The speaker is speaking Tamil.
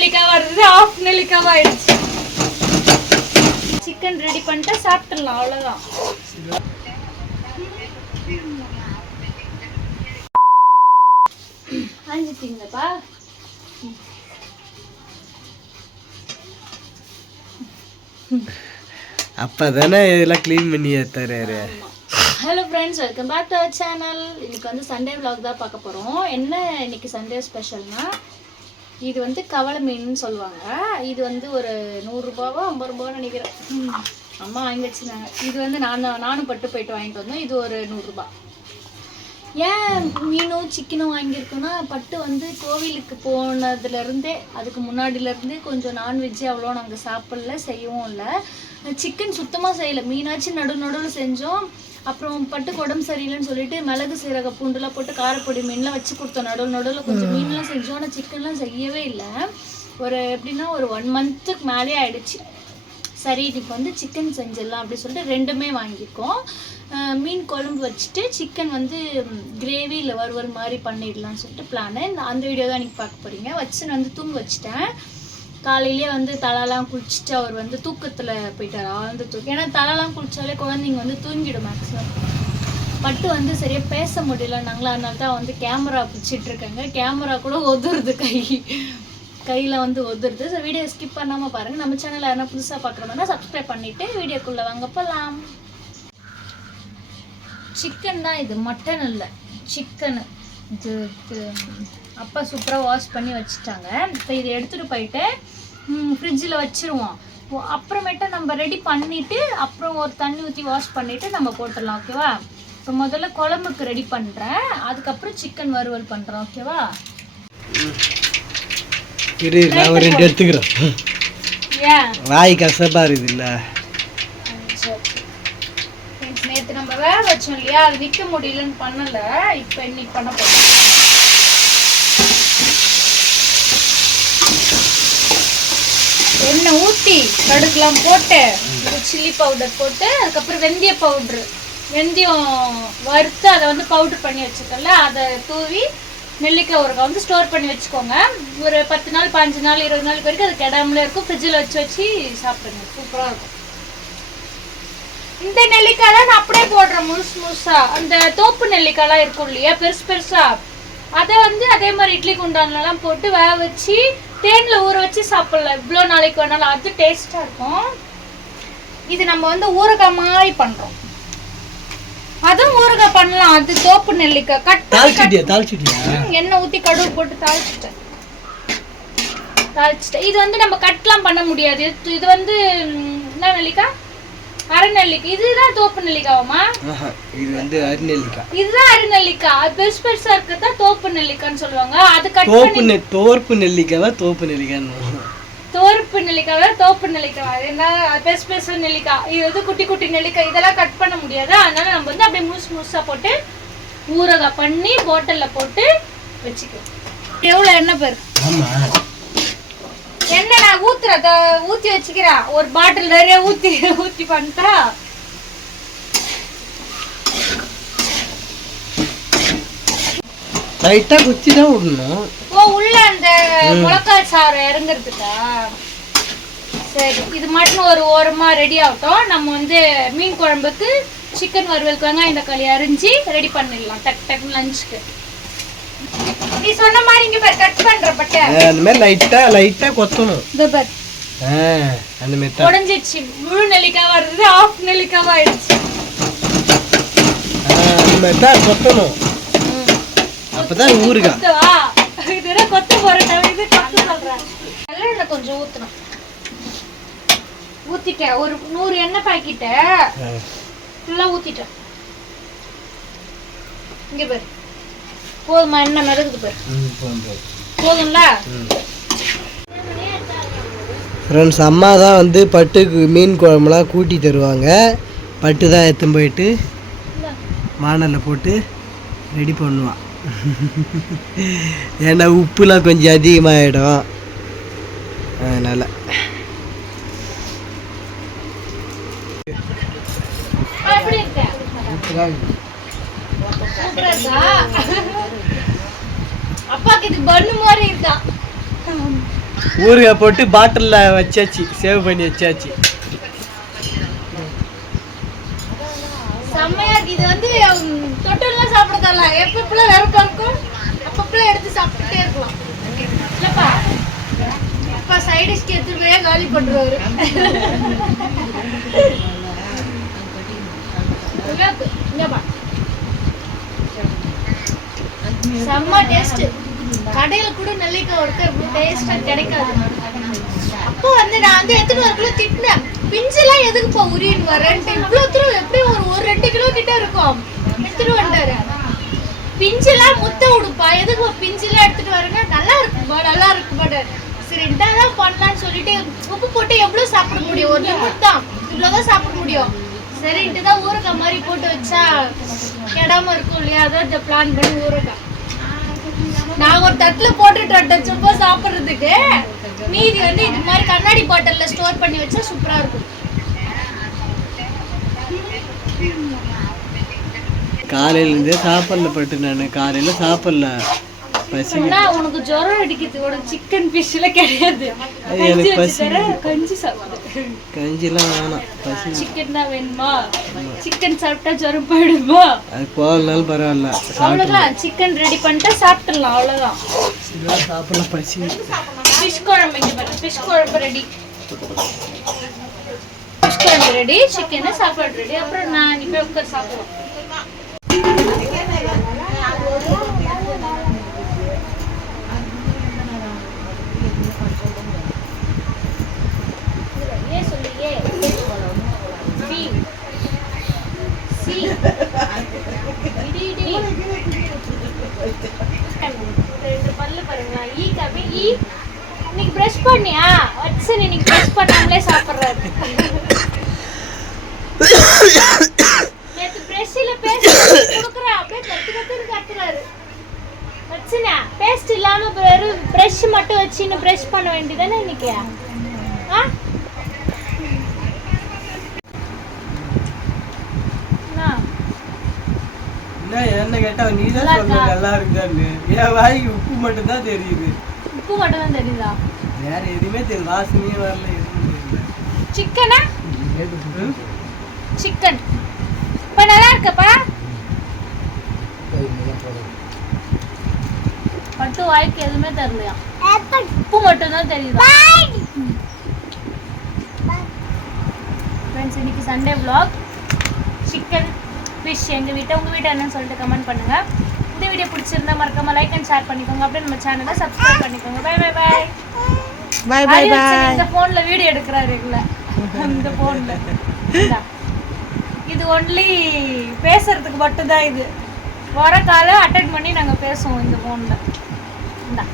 நெல்லிக்காய் வருது, ஆஃப் நெல்லிக்காய் ஆயிடுச்சு. சிக்கன் ரெடி பண்ணிட்டு சாப்பிட்டுடலாம், அவ்வளோதான். ஆஞ்சிட்டீங்கப்பா. அப்பதானே இதெல்லாம் க்ளீன் பண்ணி தராரு. Hello friends, welcome back to our channel. இன்னைக்கு வந்து சண்டே விலாக் தான் பார்க்க போகிறோம். என்ன இன்னைக்கு சண்டே ஸ்பெஷல்னா, இது வந்து கவலை மீன் சொல்லுவாங்க. இது வந்து ஒரு 100 ரூபாவோ 50 ரூபாவோ நினைக்கிறேன், அம்மா வாங்கி வச்சுருந்தாங்க. இது வந்து நானும் பட்டு போயிட்டு வாங்கிட்டு வந்தோம். இது ஒரு 100 ரூபா. ஏன் மீனும் சிக்கனும் வாங்கியிருக்கோன்னா, பட்டு வந்து கோவிலுக்கு போனதுலேருந்தே, அதுக்கு முன்னாடியிலேருந்தே கொஞ்சம் நான்வெஜ்ஜு அவ்வளோ நாங்கள் சாப்பிடல, செய்யவும் இல்லை. சிக்கன் சுத்தமாக செய்யலை, மீனாச்சும் நடுவில் செஞ்சோம். அப்புறம் பட்டுக்கு உடம்பு சரியில்லைன்னு சொல்லிட்டு மிளகு சீரக பூண்டுலாம் போட்டு காரப்பொடி மீன்லாம் வச்சு கொடுத்தோம். நடுவில் கொஞ்சம் மீன்லாம் செஞ்சோம். ஆனால் சிக்கன்லாம் செய்யவே இல்லை. எப்படின்னா ஒரு 1 மந்த்துக்கு மேலே ஆயிடுச்சு. சரி, இன்னைக்கு வந்து சிக்கன் செஞ்சிடலாம் அப்படின்னு சொல்லிட்டு ரெண்டுமே வாங்கியிருக்கோம். மீன் குழம்பு வச்சுட்டு சிக்கன் வந்து கிரேவி இல்லை வறுவல் மாதிரி பண்ணிடலாம்னு சொல்லிட்டு பிளானு. அந்த வீடியோ தான் இன்றைக்கி பார்க்க போகிறீங்க. வச்சுன்னு வந்து தூங்க வச்சுட்டேன். காலையிலே வந்து தலைலாம் குளிச்சுட்டு அவர் வந்து தூக்கத்தில் போயிட்டார், ஆழ்ந்து தூக்கம். ஏன்னா தலைலாம் குளிச்சாலே குழந்தைங்க வந்து தூங்கிடும் மேக்ஸிமம். பட்டு வந்து சரியாக பேச முடியலன்னாங்களா, அதனால தான் வந்து கேமரா பிடிச்சிட்ருக்காங்க. கேமரா கூட ஒதுருது, கையில் வந்து ஒதுருது. ஸோ வீடியோ ஸ்கிப் பண்ணாமல் பாருங்கள். நம்ம சேனலில் யாரா புதுசாக பார்க்குறோம்னா சப்ஸ்கிரைப் பண்ணிவிட்டு வீடியோக்குள்ளே வாங்க போகலாம். சிக்கன் தான் இது, மட்டன் இல்லை, சிக்கனு. இது அப்பா சூப்பராக வாஷ் பண்ணி வச்சுட்டாங்க. இப்போ இதை எடுத்துகிட்டு போயிட்டு ஃப்ரிட்ஜில் வச்சுருவோம். அப்புறமேட்டா நம்ம ரெடி பண்ணிவிட்டு அப்புறம் ஒரு தண்ணி ஊற்றி வாஷ் பண்ணிவிட்டு நம்ம போட்டுடலாம், ஓகேவா? இப்போ முதல்ல குழம்புக்கு ரெடி பண்ணுறேன், அதுக்கப்புறம் சிக்கன் வறுவல் பண்ணுறோம், ஓகேவா? இரு, நான் ஒரு 2 எடுத்துக்கிறேன். ஏன் வாய் கசப்பா இருக்குது இல்லை? நேற்று நம்ம வேக வச்சோம் இல்லையா, அது விற்க முடியலன்னு பண்ணலை. இப்போ இன்னைக்கு பண்ண போகிறோம். எண்ணெய் ஊற்றி கடுகுலாம் போட்டு சில்லி பவுடர் போட்டு, அதுக்கப்புறம் வெந்தய பவுட்ரு, வெந்தயம் வறுத்து அதை வந்து பவுட்ரு பண்ணி வச்சுக்கல, அதை தூவி நெல்லிக்காய் ஊறுகாய் வந்து ஸ்டோர் பண்ணி வச்சுக்கோங்க. ஒரு 10 நாள் 15 நாள் 20 நாள் வரைக்கும் அது கெடாமலே இருக்கும். ஃப்ரிட்ஜில் வச்சு சாப்பிடுங்க, சூப்பராக இருக்கும். இந்த நெல்லிக்காய் தான் நான் அப்படியே போடுறேன் முழுசா. அந்த தோப்பு நெல்லிக்காய்லாம் இருக்கும் இல்லையா, பெருசு பெருசா, அதை வந்து அதே மாதிரி இட்லி குண்டான்லாம் போட்டு வேக வச்சு தேனில் ஊற வச்சு சாப்பிடலாம். இவ்வளோ நாளைக்கு வேணாலும், அது டேஸ்ட்டாக இருக்கும். இது நம்ம வந்து ஊறுகாய் மாதிரி பண்ணுறோம், அதுவும் ஊறுகாய் பண்ணலாம். அது தோப்பு நெல்லிக்காய் எண்ணெய் ஊற்றி கடுகு போட்டு தாளிச்சிட்டேன். இது வந்து நம்ம கட்லாம் பண்ண முடியாது. இது வந்து என்ன நெல்லிக்காய்? அரைநெல்லிக்காய். இதுதான் தோப்பு நெல்லிக்காவமா? இது வந்து அரைநெல்லிக்காய். இதுதான் அரைநெல்லிக்காய். பெருசு பெருசா இருக்கதான் தோப்பு நெல்லிக்காய்ன்னு சொல்லுவாங்க. அது கட் பண்ணி தோப்பு நெல்லிக்காவா தோப்பு நெல்லிக்காய்? தோப்பு நெல்லிக்காவா தோப்பு நெல்லிக்காய்? என்ன பெருசு பெருசு நெல்லிக்காய், இது வந்து குட்டி குட்டி நெல்லிக்காய். இதெல்லாம் கட் பண்ண முடியாது. அதனால நம்ம வந்து அப்படியே முழுசா போட்டு ஊறுகாய் பண்ணி பாட்டில்ல போட்டு வச்சுக்கோ. எவ்வளவு எண்ணெய் பேர்? என்ன நான் ஊத்தி வச்சுக்கிறேன். ஒரு பாட்டில் நிறைய ஊத்தி பண்ணிட்டா லைட்டா குச்சி தான் விடணும். ஓ, உள்ள அந்த முளக்காய் சாறு இறங்குறதுக்கா? சரி, இது மட்டும் ஒரு ஓரமா ரெடி ஆகட்டும். நம்ம வந்து மீன் குழம்புக்கு சிக்கன் வறுவலுக்கு வெங்காயம் தக்காளி அரிஞ்சு ரெடி பண்ணிடலாம் டக் டக் லஞ்சுக்கு. நீ சொன்ன மாதிரி இங்க பாரு, கட் பண்ற பட்டை அந்த மாதிரி லைட்டா கொத்தணும். இந்த பாரு, அந்த மாதிரி உடைஞ்சிடுச்சு. முழு நெல்லிக்காய் வருது, ஆஃப் நெல்லிக்காய் ஆயிடுச்சு. அந்த மாதிரி தான் கொத்தணும். அப்பதான் ஊறுகாய். இதுல கொத்த போறேன், இது கொத்த சொல்றேன். நல்லெண்ணெய் கொஞ்சம் ஊத்தணும். ஊத்திட்டேன். ஒரு 100 எண்ணெய் பாக்கெட்ட ஃபுல்லா ஊத்திட்டேன். இங்க பாரு, போதுமா? எண்ணெய் மிதக்குது பாரு, போதும்ல? ஃப்ரெண்ட்ஸ், அம்மா தான் வந்து பட்டுக்கு மீன் குழம்புலாம் கூட்டி தருவாங்க. பட்டு தான் எடுத்துன்னு போயிட்டு மானலில் போட்டு ரெடி பண்ணுவான். ஏன்னா உப்புலாம் கொஞ்சம் அதிகமாகிடும், அதனால். அப்பாக்கு இது பண்ணு மாதிரி இருக்கா. ஊறுகாய் போட்டு பாட்டிலில் வச்சாச்சு, சேவ் பண்ணி வச்சாச்சு. செம்மையா இருக்கு. இது வந்து தொட்டெல்லாம் சாப்பிட தரலாம். எப்பப்பெல்லாம் வெறுப்பா இருக்கும் அப்பப்பெல்லாம் எடுத்து சாப்பிட்டுட்டே இருக்கலாம். இல்லப்பா அப்பா சைடிஷ்க்கு எடுத்துட்டு போய் காலி பண்ணுவாரு. இங்கப்பா செம்ம டேஸ்ட். கடையில கூட நெல்லிக்காய் ஒருக்க டேஸ்டா கிடைக்காது. அப்போ வந்து நான் வந்து எடுத்துட்டு வரக்குள்ள திட்டினேன், பிஞ்செல்லாம் எதுக்குப்பா உரின்னு வரேன்ட்டு. இவ்வளவு தூரம் எப்படியும் ஒரு 2 கிலோ கிட்ட இருக்கும் எடுத்துட்டு வந்துட்டாரு. பிஞ்செல்லாம் முத்த விடுப்பா, எதுக்கு பிஞ்செல்லாம் எடுத்துட்டு வரேன்னா நல்லா இருக்குமா. சரி இதான் பண்ணலான்னு சொல்லிட்டு உப்பு போட்டு எவ்வளவு சாப்பிட முடியும், ஒரு லிமிட் தான், இவ்வளவுதான் சாப்பிட முடியும். சரின்ட்டு தான் ஊறுகாய் மாதிரி போட்டு வச்சா கெடாம இருக்கும் இல்லையா, அதான் இந்த பிளான் பண்ணி ஊறுகாய் நான் ஒரு தட்டுல போட்டுட்டு சும்மா சாப்பிடுறதுக்கு. மீதி வந்து இது மாதிரி கண்ணாடி பாட்டில்ல ஸ்டோர் பண்ணி வச்சா சூப்பரா இருக்கும். காலையிலேருந்தே சாப்பிடல பட்டு, நான் காலையில் சாப்பிடல. பசிக்குதுன்னா உனக்கு ஜுரம் அடிக்குது. உனக்கு சிக்கன் ஃபிஷ்ல கிடையாது. எனக்கு பசி. கஞ்சி சாப்பிடு. கஞ்சிலாம் வேணாம், பசி. சிக்கன் தான் வேணுமா? சிக்கன் சாப்பிட்டா ஜுரம் போயிடுமா? அது போகலனாலும் பரவாயில்ல, அவ்வளோதான். சிக்கன் ரெடி பண்ணிட்டா சாப்பிட்டுடலாம், அவ்வளோதான். சாப்பிடல, பசி. ஃபிஷ் குழம்பு இங்கே பாரு. ஃபிஷ் குழம்பு ரெடி. ஃபிஷ் குழம்பு ரெடி, சிக்கன் சாப்பாடு ரெடி. அப்புறம் நான் இப்போ உட்கார் சாப்பிடுவோம். இன்னைக்கு பிரஷ் பண்ணியா வச்சு இன்னைக்கு பிரஷ் பண்ணாமலே சாப்பிடுறாரு. நேத்து பிரஷ்ல பேஸ்ட் குடுக்குறா, அப்படியே கத்துறாரு. வச்சுனா பேஸ்ட் இல்லாம வெறும் பிரஷ் மட்டும் வச்சு இன்னும் பிரஷ் பண்ண வேண்டியதானே இன்னைக்கு. என்ன கேட்டா நீ தான் சொல்ற நல்லா இருக்குதான்னு. என் வாய்க்கு உப்பு மட்டும் தான் தெரியுது. உப்பு மட்டும் தான் தெரியுதா? வேற எதுவுமே தெரியல, வாசனையே வரல, எதுவும் தெரியல. சிக்கனா? சிக்கன் இப்ப நல்லா இருக்கப்பா. பட்டு வாய்க்கு எதுவுமே தெரியலையா, உப்பு மட்டும் தான் தெரியுதா? ஃப்ரெண்ட்ஸ் இன்னைக்கு சண்டே vlog சிக்கன் ஃபிஷ் எங்கள் வீட்டை. உங்கள் வீட்டை என்னன்னு சொல்லிட்டு கமெண்ட் பண்ணுங்கள். இந்த வீடியோ பிடிச்சிருந்தா மறக்காம லைக் அண்ட் ஷேர் பண்ணிக்கோங்க. அப்படியே நம்ம சேனலை சப்ஸ்கிரைப் பண்ணிக்கோங்க. Bye bye bye bye bye bye. இந்த ஃபோனில் வீடியோ எடுக்கிறாரு இல்லை, இந்த ஃபோனில். இது ஒன்லி பேசுறதுக்கு மட்டும்தான். இது வர காலை அட்டெண்ட் பண்ணி நாங்கள் பேசுவோம் இந்த ஃபோனில். இந்தா